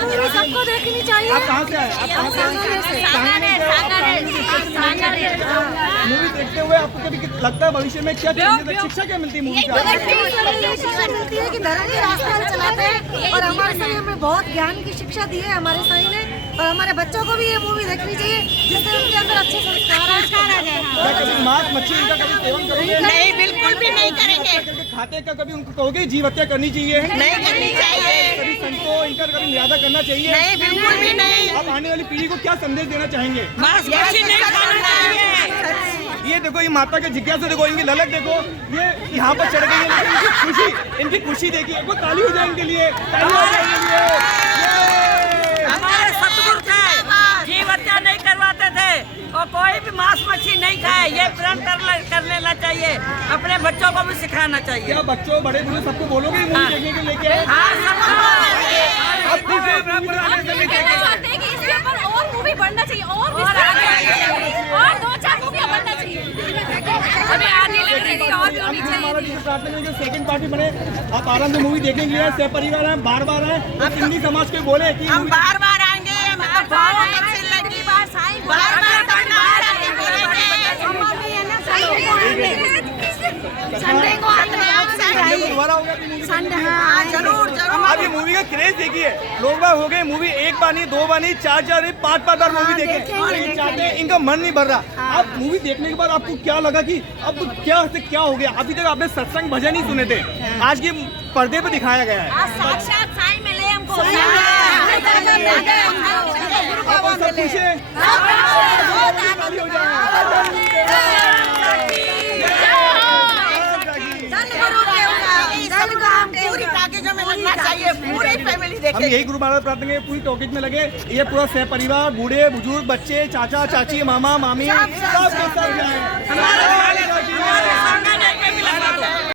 सबको देखनी चाहिए। आप कहाँ से आए? आप कहाँ से मूवी देखते हुए आपको कभी लगता है भविष्य में क्या चेंजेस, शिक्षा क्या मिलती है मूवी से? शिक्षा मिलती है कि धर्म के रास्ते हम चलाते हैं और हमारे साईं हमें बहुत ज्ञान की शिक्षा दी है हमारे साईं ने, और हमारे बच्चों को भी ये मूवी देखनी चाहिए जिससे उनके अंदर अच्छे संस्कार आ जाए। क्या कभी मांस मच्छी इनका कभी सेवन करोगे? नहीं, बिल्कुल भी नहीं करेंगे। खाते का कभी उनको कहोगे जीव हत्या करनी चाहिए? नहीं करनी चाहिए। कभी संतो इनका कभी निरादा करना चाहिए? नहीं, बिल्कुल भी नहीं। आप आने वाली पीढ़ी को क्या संदेश देना चाहेंगे? मांस मच्छी नहीं खाना चाहिए। ये देखो, ये माता के जिज्ञासा देखो, इनकी ललक देखो, ये यहाँ पर चढ़ गई है, लेकिन इनकी खुशी देखिए। एक बार ताली हो जाए इनके लिए, ताली हो जाए इनके लिए। हमारे सतगुरु थे, जीव हत्या नहीं करवाते थे और कोई भी मांस मच्छी नहीं खाए, ये प्रण कर लेना चाहिए। अपने बच्चों को भी सिखाना चाहिए। क्या बच्चों बड़े बुजुर्ग सबको बोलोगे मूवी देखने के लेके आए? हाँ, सबको इसके ऊपर और मूवी बनना चाहिए और 2-4 मूवी बनना चाहिए। हमें आने लग रही है और भी होनी चाहिए। जो सेकंड पार्टी बने, आप आराम से मूवी देखने के लिए सहपरिवार हैं, बार-बार हैं। आप हिंदी समाज को बोले कि हम बार-बार आएंगे, मतलब बहुत अच्छी लगी। बार-बार संडे को दोबारा होगा मूवी? जरूर जरूर। आप ये मूवी का क्रेज देखिए, लोग बाग हो गए मूवी एक बार नहीं, 2 बार नहीं, 4 नहीं, 5 बार मूवी देखे, लेकिन चाहते हैं इनका मन नहीं भर रहा। आप मूवी देखने के बाद आपको क्या लगा कि अब क्या से क्या हो गया? अभी तक आपने सत्संग भजन ही सुने थे, आज के पर्दे पे दिखाया गया है। साक्षात साईं मिले हमको। आप सब खुश हैं? पूरी पैकेजों में लगना चाहिए, पूरी फैमिली हम देखे। यही गुरु महाराज प्रार्थना करेंगे पूरी टॉकीज में लगे, ये पूरा सह परिवार, बूढ़े बुजुर्ग, बच्चे, चाचा चाची, मामा मामी सब के सब जाएं।